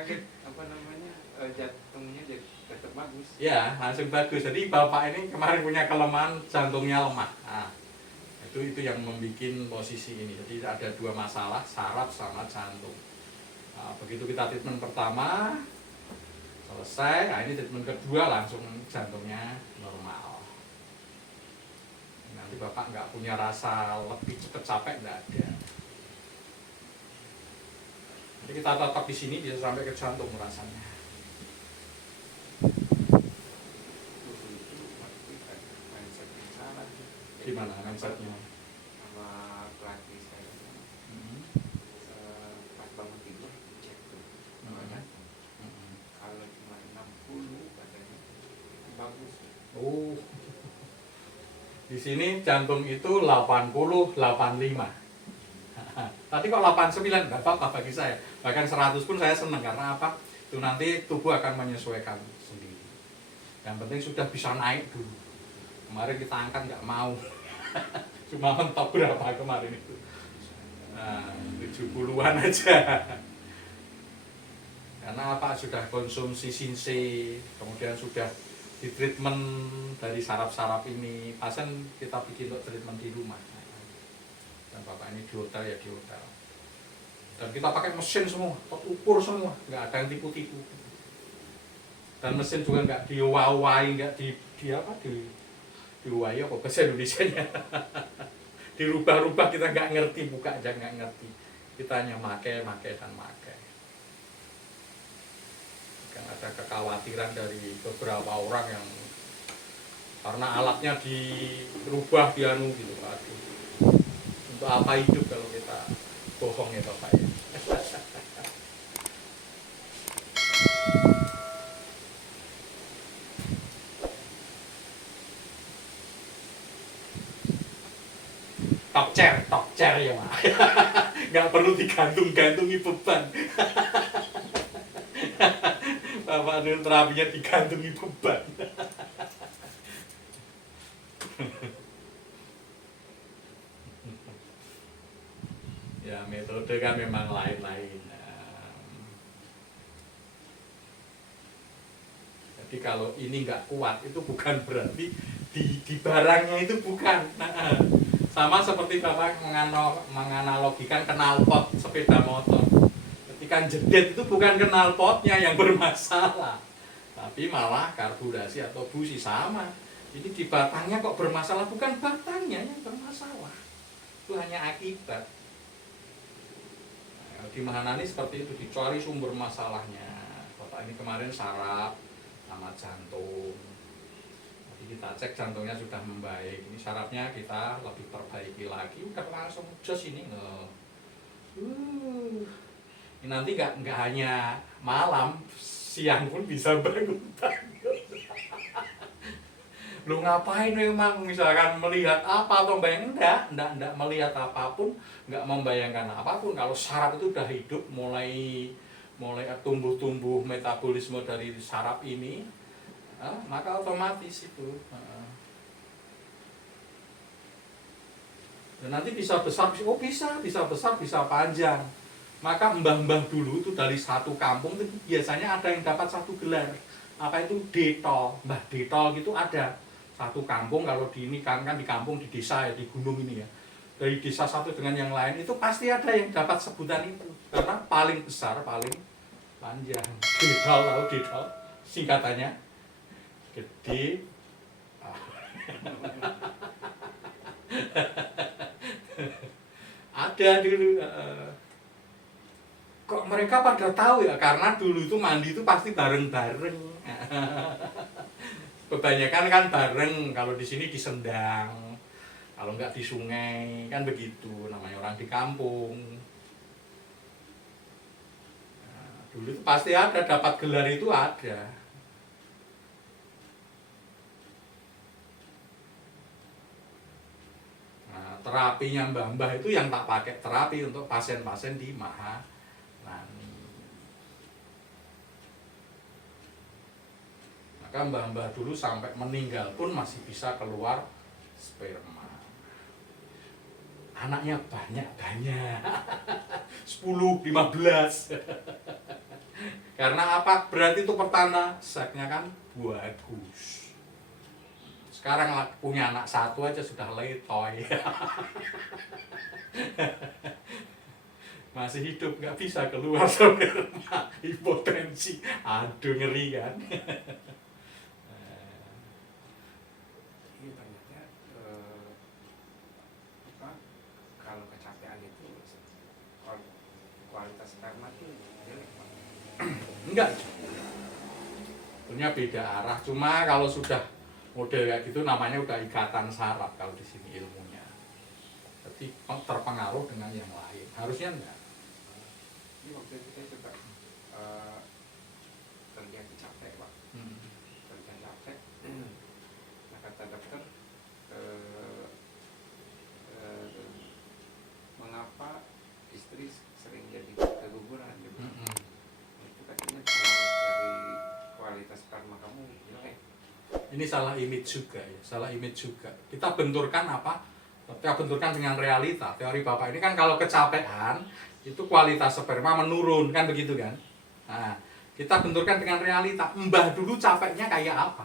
kaget apa namanya jantungnya jadi tetap bagus. Ya, langsung bagus. Jadi bapak ini kemarin punya kelemahan jantungnya lemah. Nah, itu yang membuat posisi ini. Jadi ada dua masalah, saraf sama jantung. Nah, begitu kita treatment pertama selesai, nah ini treatment kedua langsung jantungnya normal. Nanti bapak nggak punya rasa lebih cepat capek, nggak ada. Jadi kita tetap di sini bisa sampai ke jantung rasanya. Gimana mindsetnya? Sama pelatih saya pas bangun tidur cek tuh namanya kalau cuma 60 katanya bagus. Oh, di sini jantung itu 80, 85. Tadi kok 89, nggak apa-apa bagi saya. Bahkan 100 pun saya senang, karena apa? Itu nanti tubuh akan menyesuaikan sendiri. Yang penting sudah bisa naik dulu. Kemarin kita angkat nggak mau. Cuma mentok berapa kemarin itu? Nah, 70-an aja. Karena apa? Sudah konsumsi Sinse, kemudian sudah di treatment dari saraf-saraf ini. Pasien kita bikin untuk treatment di rumah. Dan bapak ini di hotel ya di hotel. Dan kita pakai mesin semua, ukur semua, nggak ada yang tipu-tipu. Dan mesin juga nggak diwawai, nggak diwai apa bahasa Indonesianya. Dirubah-rubah, kita nggak ngerti, buka aja nggak ngerti. Kita hanya make. Kan ada kekhawatiran dari beberapa orang yang karena alatnya dirubah dianu gitu. Aduh, untuk apa hidup kalau kita bohong ya bapak ya. Talk chair ya mak. Nggak perlu digantung-gantungi beban. Bapak itu terapinya digantungi beban. Ya metode kan memang lain-lain. Jadi kalau ini nggak kuat itu bukan berarti di barangnya itu bukan. Sama seperti bapak menganalogikan knalpot sepeda motor. Ketika jedet itu bukan knalpotnya yang bermasalah, tapi malah karburasi atau busi. Sama. Ini di batangnya kok bermasalah, bukan batangnya yang bermasalah. Itu hanya akibat. Nah, di Mahanani seperti itu, dicari sumber masalahnya. Bapak ini kemarin saraf sama jantung. Kita cek jantungnya sudah membaik, ini sarafnya kita lebih perbaiki lagi, udah langsung jos ini ini nanti nggak hanya malam, siang pun bisa bangun. Lu ngapain memang, misalkan melihat apa atau bayangkan enggak melihat apapun, nggak membayangkan apapun. Kalau saraf itu udah hidup, mulai tumbuh metabolisme dari saraf ini, maka otomatis itu. Dan nanti bisa besar, bisa besar, bisa panjang. Maka mbah-mbah dulu itu dari satu kampung itu biasanya ada yang dapat satu gelar. Apa itu? Detol. Mbah Detol gitu ada. Satu kampung, kalau di ini kan di kampung, di desa ya, di gunung ini ya. Dari desa satu dengan yang lain itu pasti ada yang dapat sebutan itu. Karena paling besar, paling panjang. Detol, tahu Detol? Singkatannya gede. Ada dulu. Kok mereka pada tahu ya? Karena dulu itu mandi itu pasti bareng-bareng. Kebanyakan kan bareng. Kalau di sini di sendang, kalau nggak di sungai, kan begitu. Namanya orang di kampung. Nah, dulu itu pasti ada, dapat gelar itu ada. Nah, terapinya mbah-mbah itu yang tak pakai terapi untuk pasien-pasien di Mahanani. Maka mbah-mbah dulu sampai meninggal pun masih bisa keluar sperma. Anaknya banyak 10, 15. Karena apa? Berarti itu pertanda seksnya kan bagus. Sekarang punya anak satu aja sudah letoy. Masih hidup nggak bisa keluar sperma, hipotensi, aduh ngeri kan. Iya ternyata apa, kalau kecapean itu kualitas sperma itu jelek Pak. Enggak, sebenarnya beda arah. Cuma kalau sudah model kayak gitu namanya udah ikatan saraf kalau di sini ilmunya. Jadi terpengaruh dengan yang lain. Harusnya enggak. Ini waktu itu saya coba kerja capek Pak. Kerja capek. Nah kata dokter, mengapa istri sering jadi keguguran gitu. Itu katanya pengaruh dari kualitas sperma kamu jelek. Ini salah image juga ya, salah image juga. Kita benturkan apa? Kita benturkan dengan realita. Teori Bapak ini kan kalau kecapean itu kualitas sperma menurun kan begitu kan? Nah, kita benturkan dengan realita. Mbah dulu capeknya kayak apa?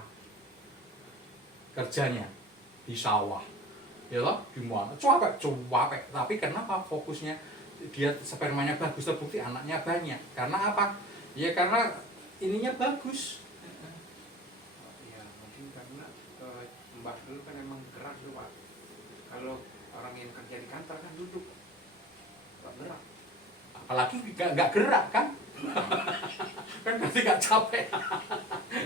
Kerjanya di sawah. Ya loh, di mana? Capek. Tapi kenapa fokusnya dia spermanya bagus, terbukti anaknya banyak. Karena apa? Ya karena ininya bagus. Ya mungkin karena Mbak dulu kan emang gerak tuh Pak. Kalau orang yang kerja di kantor kan duduk, nggak gerak. Apalagi nggak gerak kan. Kan berarti nggak capek.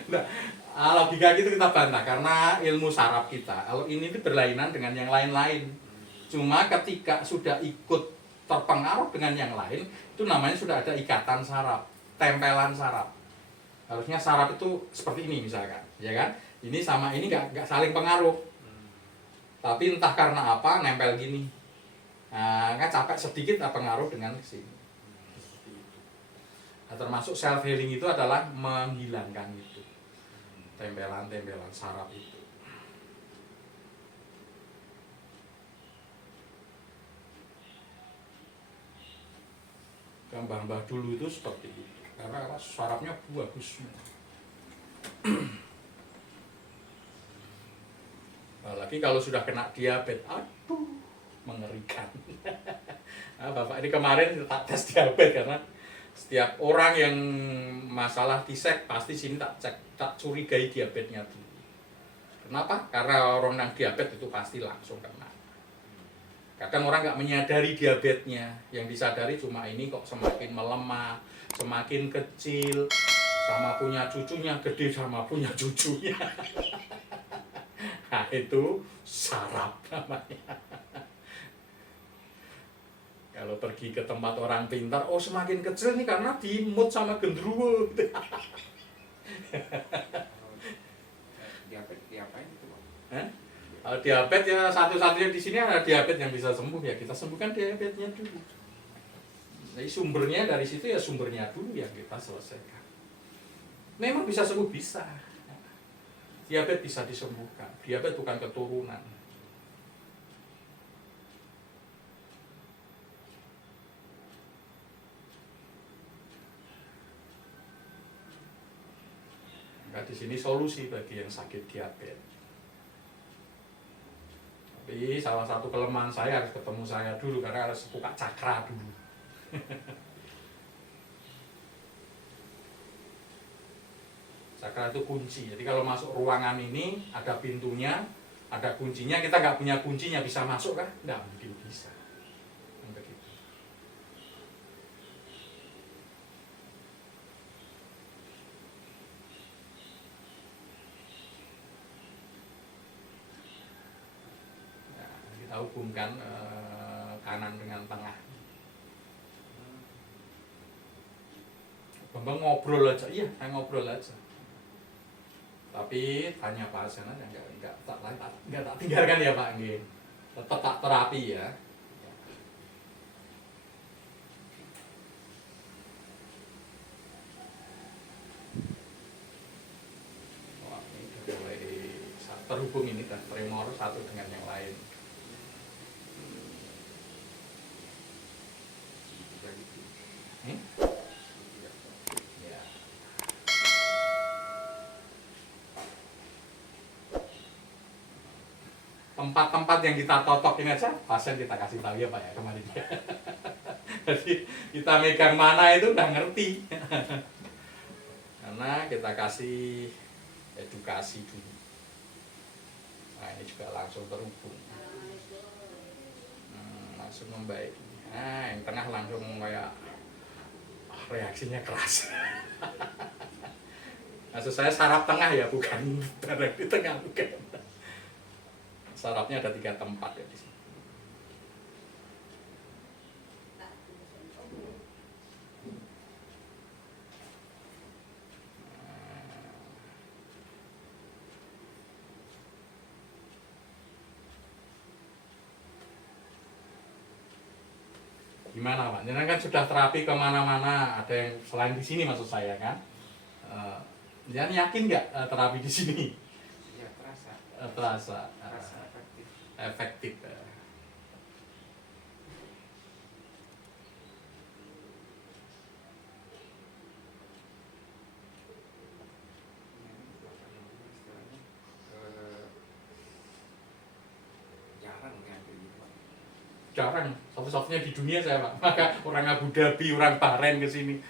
Nah, logika gitu kita bantah karena ilmu saraf kita kalau ini tuh berlainan dengan yang lain-lain. Cuma ketika sudah ikut terpengaruh dengan yang lain, itu namanya sudah ada ikatan saraf, tempelan saraf. Harusnya saraf itu seperti ini misalkan, ya kan? Ini sama ini nggak saling pengaruh. Tapi entah karena apa nempel gini. Nah, kan capek sedikit pengaruh dengan sini. Nah, termasuk self healing itu adalah menghilangkan itu. Tempelan-tempelan saraf itu. Mbah-mbah dulu itu seperti itu. Karena sarafnya bagus. Apalagi kalau sudah kena diabetes, aduh, mengerikan. Nah, Bapak ini kemarin tak tes diabetes karena setiap orang yang masalah disek pasti sini tak curigai diabetesnya dulu. Kenapa? Karena orang yang diabetes itu pasti langsung kena. Kadang orang nggak menyadari diabetesnya, yang disadari cuma ini kok semakin melemah, semakin kecil, sama punya cucunya gede sama punya cucunya. Nah itu saraf namanya. Kalau pergi ke tempat orang pintar, oh semakin kecil nih karena dimut sama gendruwo. Diabetes diapain itu Pak? Kalau diabetes ya satu-satunya di sini ada diabetes yang bisa sembuh ya kita sembuhkan diabetesnya dulu. Jadi sumbernya dari situ ya sumbernya dulu yang kita selesaikan. Memang bisa sembuh bisa. Diabetes bisa disembuhkan. Diabetes bukan keturunan. Maka di sini solusi bagi yang sakit diabetes. Tapi salah satu kelemahan saya harus ketemu saya dulu karena harus buka cakra dulu. Cakra itu kunci. Jadi kalau masuk ruangan ini ada pintunya, ada kuncinya. Kita nggak punya kuncinya bisa masuk kan? Nggak mungkin bisa. Begitu. Nah, kita hubungkan kanan dengan tengah. Bambang ngobrol aja, iya saya ngobrol aja. Tapi tanya pasien aja enggak tak tinggalkan ya Pak nggih. Tetap tak terapi ya. Wah, ini udah mulai terhubung ini kan tremor satu dengan yang lain. Ya. tempat-tempat yang kita totokin aja pasien kita kasih tahu ya Pak ya kemarin. Jadi kita megang mana itu udah ngerti. Karena kita kasih edukasi dulu. Nah ini juga langsung terhubung, langsung membaik. Nah yang tengah langsung kayak reaksinya keras. Maksud saya saraf tengah ya, bukan darah di tengah, bukan. Sarafnya ada 3 tempat ya di sini. Gimana Pak? Jangan kan sudah terapi kemana-mana, ada yang selain di sini maksud saya kan? Jangan yakin nggak terapi di sini? Ya terasa. Terasa. Terasa efektif. Efektif. Jarang kan kayak gitu. Jarang, satu-satunya di dunia saya Pak. Maka orang Abu Dhabi, orang Bahrain ke sini.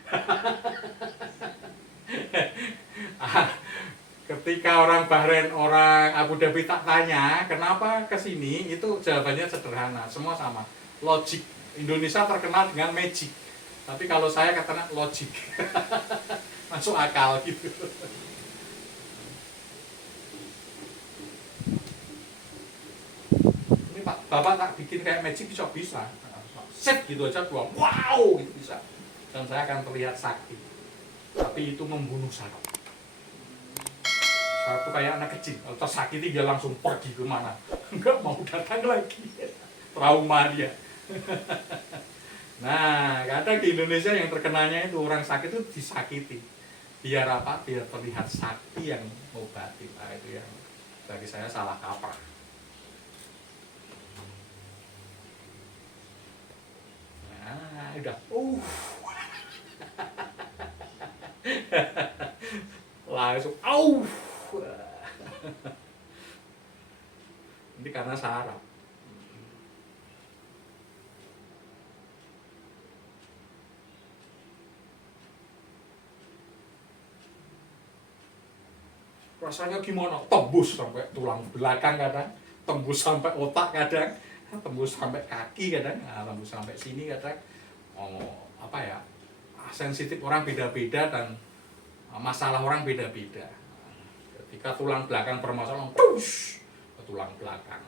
Ketika orang Bahrain, orang Abu Dhabi tak tanya kenapa ke sini, itu jawabannya sederhana, semua sama. Logik. Indonesia terkenal dengan magic. Tapi kalau saya katakan logik. Masuk akal gitu. Ini Pak, Bapak tak bikin kayak magic bisa. Set gitu aja keluar. Wow, gitu bisa. Dan saya akan terlihat sakti. Tapi itu membunuh saraf. Saraf itu kayak anak kecil. Kalau tersakiti dia langsung pergi kemana. Enggak mau datang lagi. Trauma dia. Nah, kadang di Indonesia yang terkenalnya itu orang sakit itu disakiti. Biar apa? Biar terlihat sakti yang mengobati. Nah, itu yang bagi saya salah kaprah. Nah, udah. Langsung. Ini karena saraf. Rasanya gimana? Tembus sampai tulang belakang kadang, tembus sampai otak kadang, tembus sampai kaki kadang, tembus sampai sini kadang. Apa ya? Sensitif orang beda-beda dan masalah orang beda-beda. Ketika tulang belakang bermasalah, push ke tulang belakang.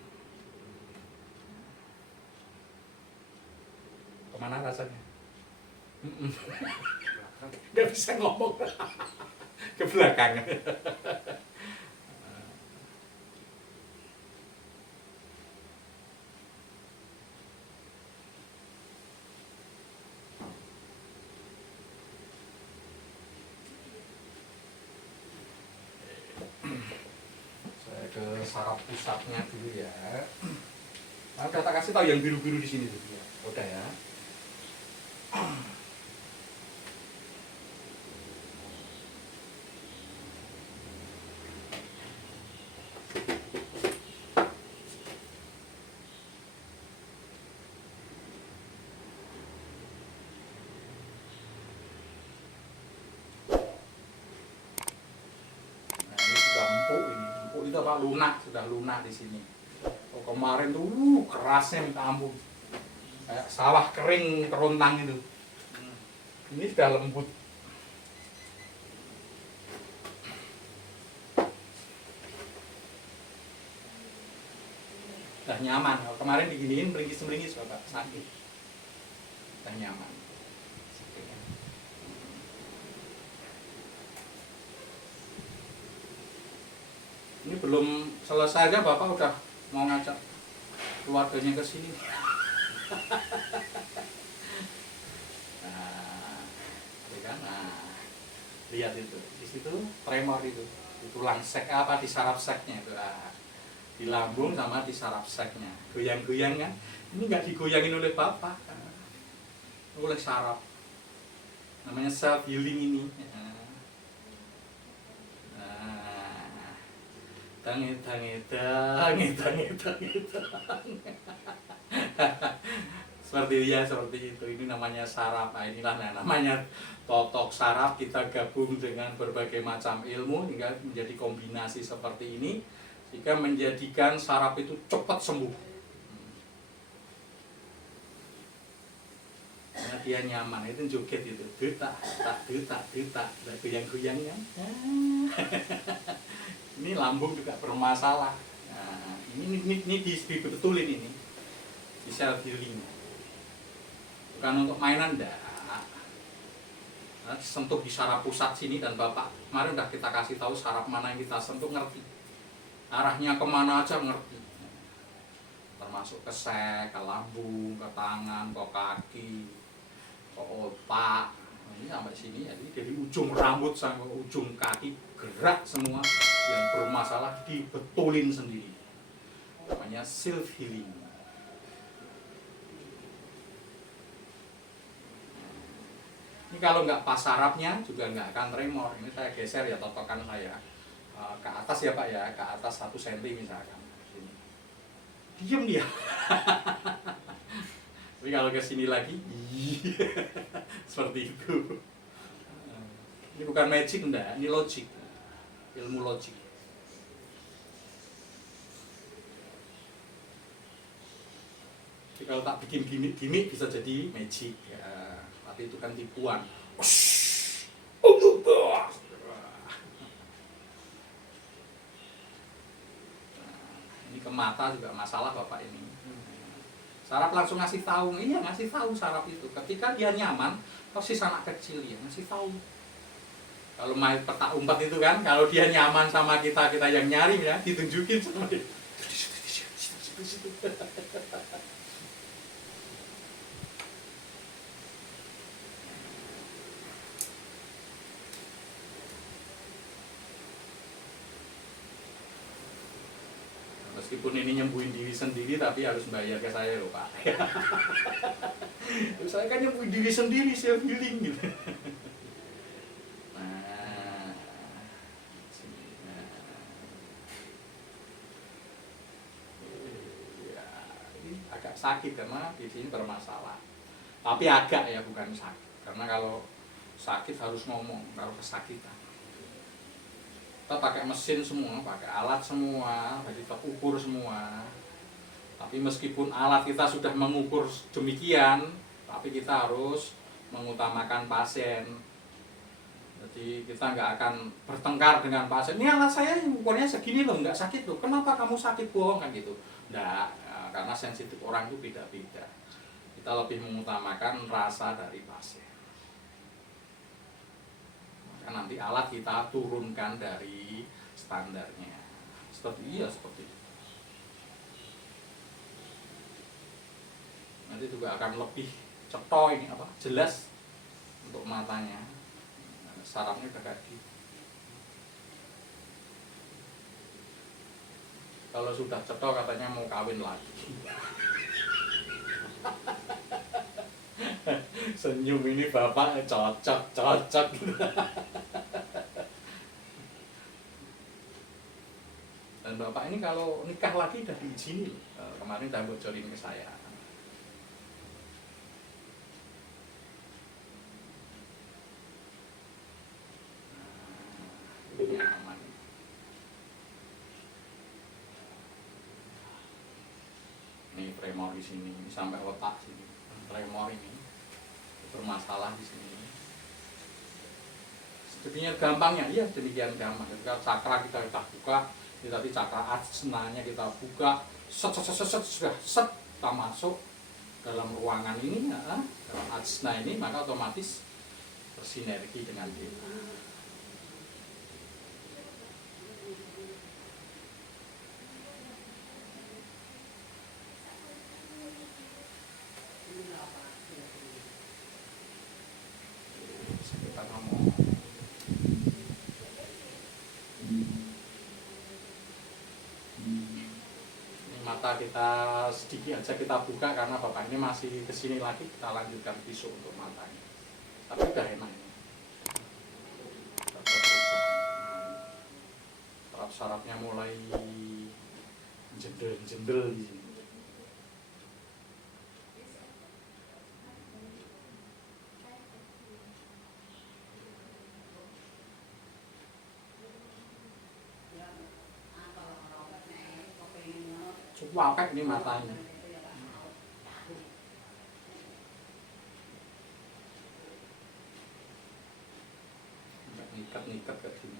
Kemana rasanya? Nggak bisa ngomong. Ke belakang. Saya ke saraf pusatnya dulu ya. Nah, udah tak kasih tahu yang biru-biru di sini tuh. Udah ya. Itu apa lunak, sudah lunak di sini. Oh, kemarin tuh kerasnya minta ampun, kayak sawah kering kerontang itu. Ini sudah lembut. Sudah nyaman. Kalau kemarin diginiin meringis-meringis Bapak sakit. Sudah nyaman. Ini belum selesai aja Bapak udah mau ngajak keluarganya ke sini. Nah, kan? Nah, lihat itu di situ tremor itu di tulang sek apa di saraf seknya itu, di lambung sama di saraf seknya goyang-goyang kan. Ini nggak digoyangin oleh Bapak, oleh saraf. Namanya self healing ini. Ngedang, ngedang, ngedang, ngedang, ngedang. Seperti itu. Ini namanya saraf. Nah, inilah namanya totok saraf. Kita gabung dengan berbagai macam ilmu hingga menjadi kombinasi seperti ini, sehingga menjadikan saraf itu cepat sembuh. Karena dia nyaman, itu joget itu, detak, detak, detak, goyang-goyangnya. Ini lambung juga bermasalah. Nah, ini dibetulin ini, di self healing. Bukan untuk mainan, enggak. Nah, sentuh di saraf pusat sini, dan Bapak kemarin udah kita kasih tahu saraf mana yang kita sentuh, ngerti. Arahnya kemana aja ngerti. Termasuk ke sek, ke lambung, ke tangan, ke kaki, ke otak. Ini sampai sini, jadi dari ujung rambut sampai ujung kaki gerak semua, yang bermasalah dibetulin sendiri. Namanya self healing. Ini kalau nggak pas sarafnya juga nggak akan tremor. Ini saya geser ya totokan saya ke atas ya Pak ya, ke atas 1 cm misalkan. Sini. Diam dia. Tapi kalau ke sini lagi, seperti itu. Ini bukan magic enggak, ini logik, ilmu logik. Jadi kalau tak bikin gimmick bisa jadi magic ya. Tapi itu kan tipuan. Ini ke mata juga masalah Bapak ini. Saraf langsung ngasih tahu, iya ngasih tahu saraf itu. Ketika dia nyaman, persis anak kecil ya ngasih tahu. Kalau main petak umpet itu kan, kalau dia nyaman sama kita yang nyari ya, ditunjukin sama dia. Meskipun ini nyembuhin diri sendiri, tapi harus bayar ke saya loh Pak. Saya kan nyembuhin diri sendiri, self healing gitu. Nah, ya, ini agak sakit karena di sini bermasalah. Tapi agak ya, bukan sakit. Karena kalau sakit harus ngomong, kalau kesakitan. Kita pakai mesin semua, pakai alat semua, jadi terukur semua. Tapi meskipun alat kita sudah mengukur demikian, tapi kita harus mengutamakan pasien. Jadi kita nggak akan bertengkar dengan pasien. Ini alat saya ukurnya segini loh, nggak sakit loh. Kenapa kamu sakit, bohong kan gitu? Nggak, karena sensitif orang itu beda-beda. Kita lebih mengutamakan rasa dari pasien. Nanti alat kita turunkan dari standarnya. Seperti itu. Nanti juga akan lebih cetha ini apa? Jelas untuk matanya. Sarafnya udah kayak gitu. Kalau sudah cetha katanya mau kawin lagi. Senyum ini Bapak cocok. Dan Bapak ini kalau nikah lagi udah diizinin, kemarin udah bocorin ke saya. Ini aman. Ini tremor di sini, ini sampai otak sini. Tremor ini bermasalah di sini. Jadinya gampangnya, iya demikian gampang. Ketika cakra kita buka, tadi cakra ajnanya kita buka, set sudah set kita masuk dalam ruangan ini, ya, dalam ajna ini, maka otomatis bersinergi dengan kita. Kita ngomong. Mata kita sedikit aja kita buka karena Bapak ini masih kesini lagi, kita lanjutkan besok untuk matanya. Tapi udah enak ini. saraf-sarafnya mulai jendel-jendel di sini. Cukup apek ini matanya. Nikat-nikat kayak gini.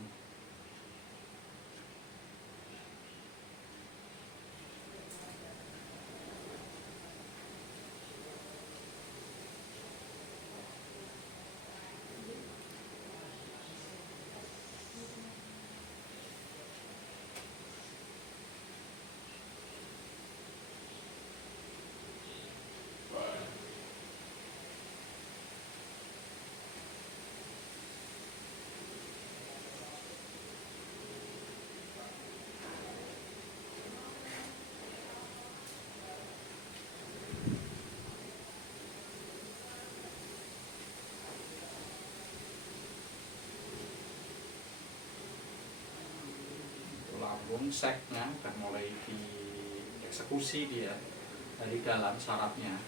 Lambung seknya dan mulai dieksekusi dia dari dalam sarafnya.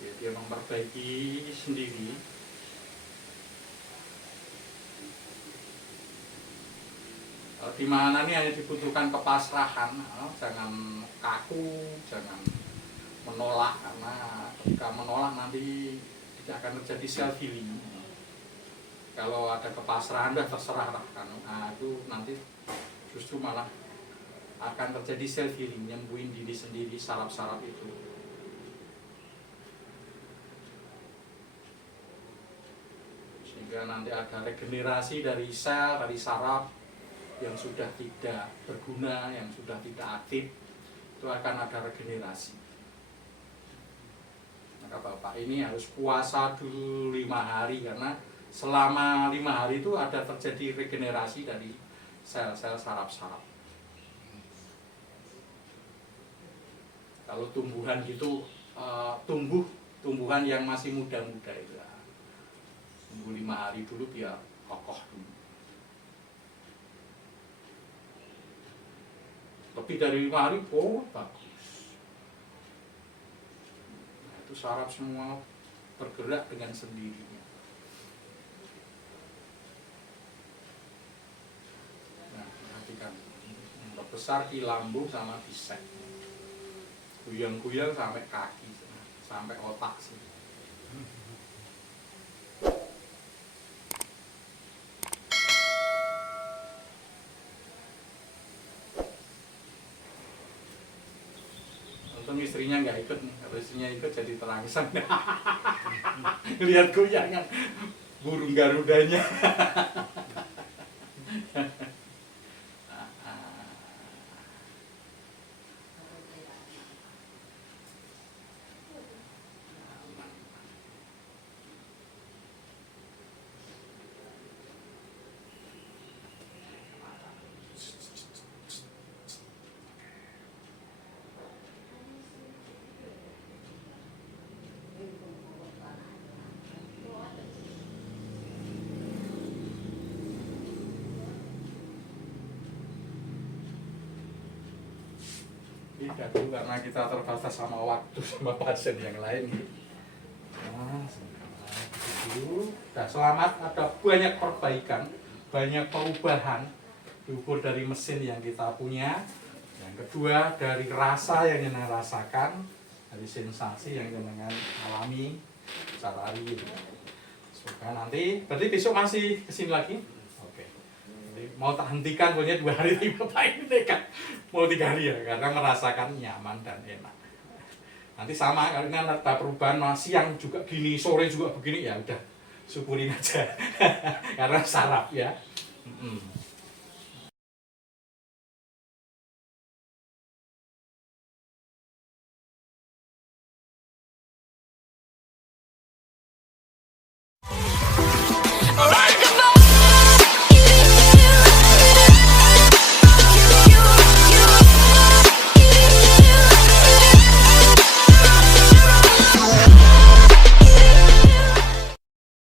Dia memperbaiki sendiri. Di mana nih hanya dibutuhkan kepasrahan, jangan kaku, jangan menolak, karena ketika menolak nanti tidak akan terjadi self healing. Kalau ada kepasrahan, dah terserah lah kan, itu nanti justru malah akan terjadi self healing, nyembuhin diri sendiri saraf-saraf itu. Sehingga nanti ada regenerasi dari sel, dari saraf yang sudah tidak berguna, yang sudah tidak aktif, itu akan ada regenerasi. Maka Bapak ini harus puasa dulu 5 hari, karena selama 5 hari itu ada terjadi regenerasi dari sel-sel saraf-saraf. Kalau tumbuhan gitu, tumbuhan yang masih muda-muda itu ya, tunggu 5 hari dulu biar kokoh dulu. Lebih dari 5 hari, bagus. Nah, itu saraf semua bergerak dengan sendirinya. Nah, perhatikan, besar di lambung sama di sek, guyang-guyang sampai kaki, sampai otak sih. Untung istrinya nggak ikut nih, kalau istrinya ikut jadi terangsang. Lihat goyangan burung garudanya. Tidak dulu karena kita terbatas sama waktu sama pasien yang lain. Nah, dulu. Nah, selamat, ada banyak perbaikan, banyak perubahan diukur dari mesin yang kita punya. Yang kedua dari rasa yang jenengan rasakan, dari sensasi yang jenengan alami secara real. Semoga nanti, berarti besok masih kesini lagi? Oke. Jadi mau tak hentikan pokoknya 2 hari tapi Bapak ini nekat mau 3 hari ya, karena merasakan nyaman dan enak. Nanti sama, karena ada perubahan, siang juga gini, sore juga begini, ya udah syukurin aja. Karena saraf ya.